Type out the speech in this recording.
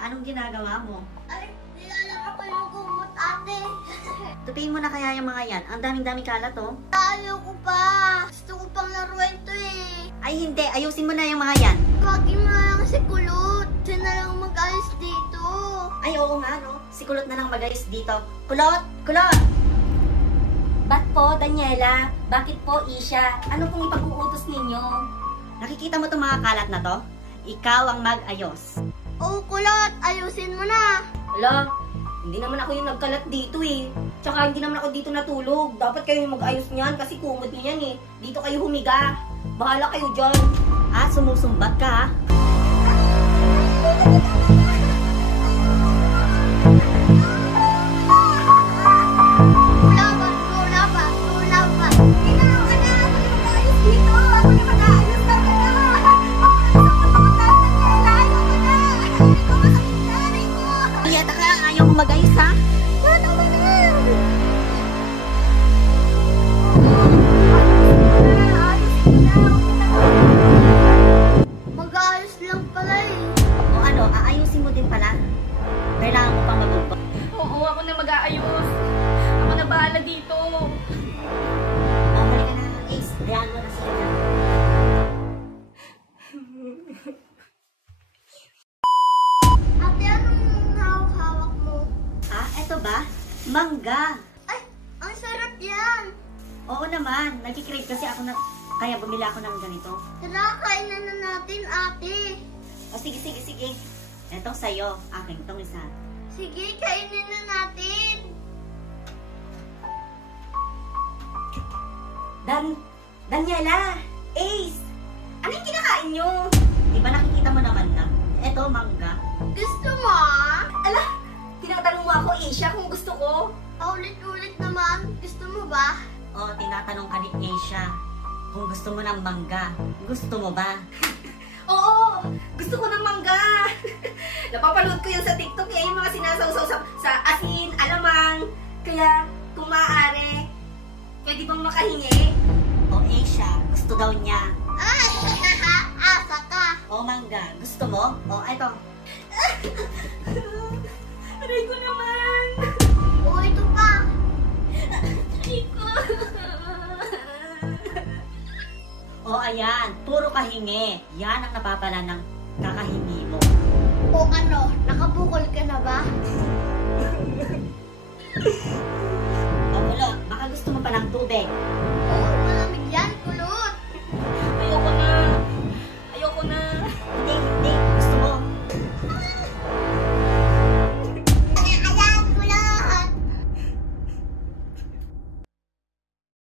Anong ginagawa mo? Ay, nilalaro ko yung gumot, ate. Tupiin mo na kaya yung mga yan. Ang daming-daming kalat, oh. Ayaw ko pa. Gusto ko pang laruin to eh. Ay, hindi. Ayusin mo na yung mga yan. Wagi mo na lang si Kulot. Siya na lang mag-ayos dito. Ay, oo nga, no? Si Kulot na lang mag-ayos dito. Kulot! Kulot! Ba't po, Daniela? Bakit po, Isha? Ano pong ipag-uutos ninyo? Nakikita mo itong mga kalat na to? Ikaw ang mag-ayos. Oo, Kulot. Ayusin mo na. Ala, hindi naman ako yung nagkalat dito eh. Tsaka hindi naman ako dito natulog. Dapat kayo yung mag-ayos niyan kasi kumot niyo yan eh. Dito kayo humiga. Bahala kayo dyan. Ah, sumusumbat ka, ha? Tulaban, tulaban, tulaban. Ikaw ka na. Ako yung mag-ayos dito. Ako yung mag-ayos na ka na. Iyata ka, ayaw mo mag-ayos, ha? Mag-ayos lang pala eh. O ano, aayusin mo din pala? Kailangan mo pang mag-upo. Oo, ako na mag-aayos. Ako na bahala dito. O, halika na, Ace. Hayaan mo na sila dyan. Ate, anong hawak-hawak mo? Ah, eto ba? Mangga. Ay, ang sarap yan. Oo naman, nagkikrave kasi ako na, kaya bumili ako ng ganito. Tara, kainan na natin, ate. O sige, sige, sige. Etong sa'yo, akin, itong isa. Sige, kainin na natin. Daniela! Ace! Ano yung kinakain nyo? Di ba nakikita mo naman na? Eto, mangga. Gusto mo? Ala, tinatanong mo ako, Isha, kung gusto ko. Ulit-ulit naman. Gusto mo ba? O, tinatanong ka ni Asia, kung gusto mo ng mangga, gusto mo ba? Oo! Gusto ko ng mangga! Napapanood ko yun sa TikTok eh, yung mga sinasawsaw sa asin, alamang. Kaya, kung maaari, pwede bang makahingi? O, Asia, gusto daw niya. Ay, asa ka. O, mangga, gusto mo? O, eto. Aray ko naman! O, ito pa. Aray ko! O, ayan, puro kahingi. Yan ang napapala ng kakahingi mo. O ano, nakabukol ka na ba? O, Kulot, baka gusto mo pa ng tubig.